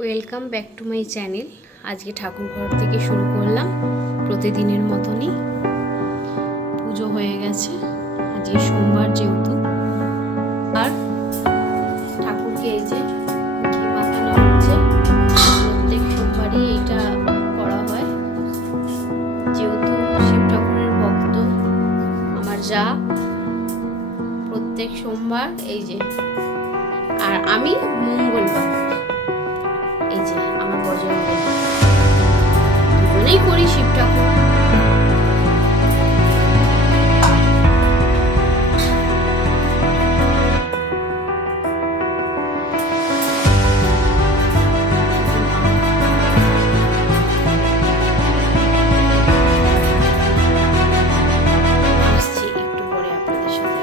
Welcome back to my channel. আজকে ঠাকুর ঘর থেকে শুরু করলাম প্রতিদিনের মতনই। পুজো হয়ে গেছে, আজকে সোমবার যেহেতু। আর ঠাকুরকে এই যে ঘি মাখানো হচ্ছে। প্রত্যেক সোমবারই এইটা করা হয়, যেহেতু শিব ঠাকুরের ভক্ত আমার যা। প্রত্যেক সোমবার এই যে, আর আমি মঙ্গলবার এই যে আমার বজরঙ্গ, দুজনেই করি শিব ঠাকুর। আসছি একটু পরে আপনাদের সাথে।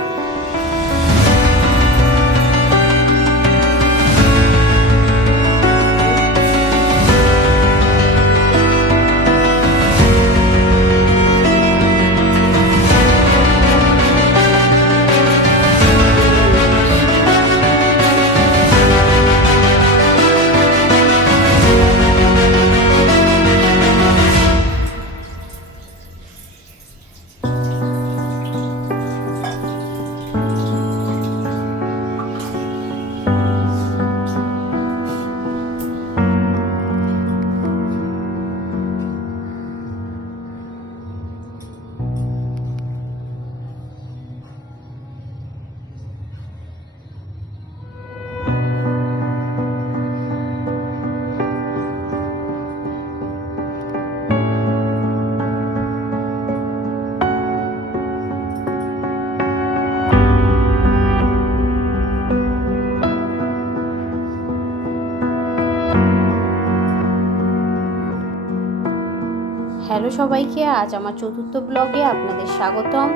হ্যালো সবাইকে, আজ আমার চতুর্থ ব্লগে আপনাদের স্বাগতম।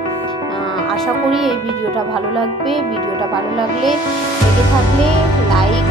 আশা করি এই ভিডিওটা ভালো লাগবে। ভিডিওটা ভালো লাগলে লেগে থাকলে লাইক